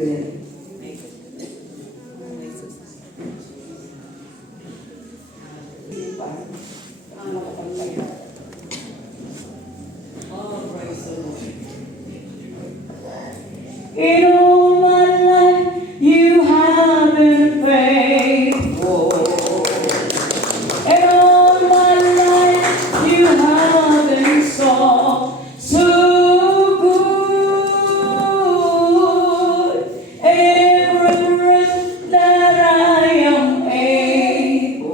In all my life, you have been faithful. In all my life, you have been so good. Every breath that I am able,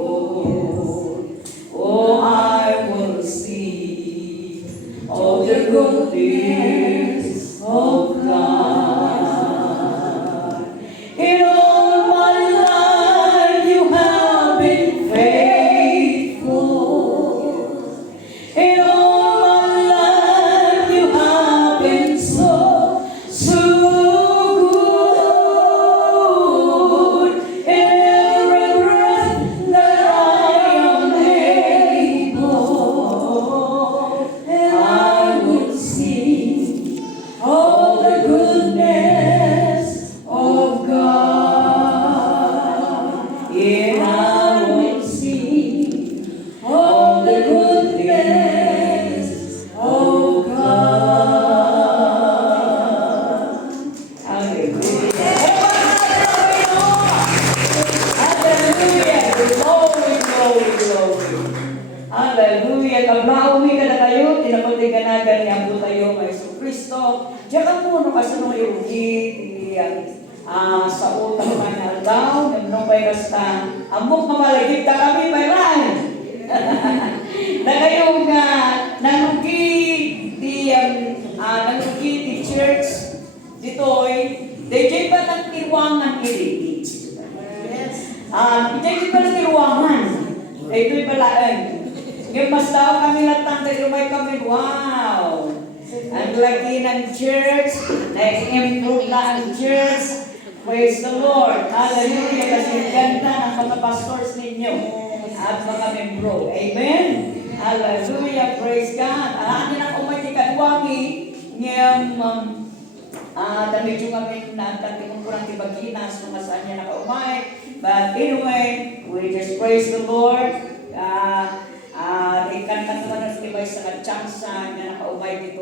oh, I will see all the goodness of God. In all my life, you have been faithful. In all my life, you have been so good. Every breath that I am able, I will sing all the goodness of God. And I will sing all the goodness of God. Hallelujah. Hallelujah. Glory, glory, glory. Hallelujah. Kabraumi ka na tayo, tinapunti ka na ganyan po tayo, may Kristo. Diyan ka puno ka sa mga iugi, sa utang man daw, nung kay kasta, amok mamalagit ka kami, may ran. Na kayong nanugi di church, dito'y, di ba ng tiwangan iligid? Di ba ng tiwangan? Ito'y balaan. Ngayon mas daw kami latang tayo may kami, wow! Ang lagi ng church, na-improve na ang church. Praise the Lord. Hallelujah. Kasi ganda ng mga pastors ninyo at mga membro. Amen. Hallelujah. Praise God. Anin ang umay kadwangi ngayong medyo kami na katimong kurang tibaginas kung saan niya nakaumay. But anyway, we just praise the Lord. Ikan naman ang tibay sa katsansa na nakaumay dito.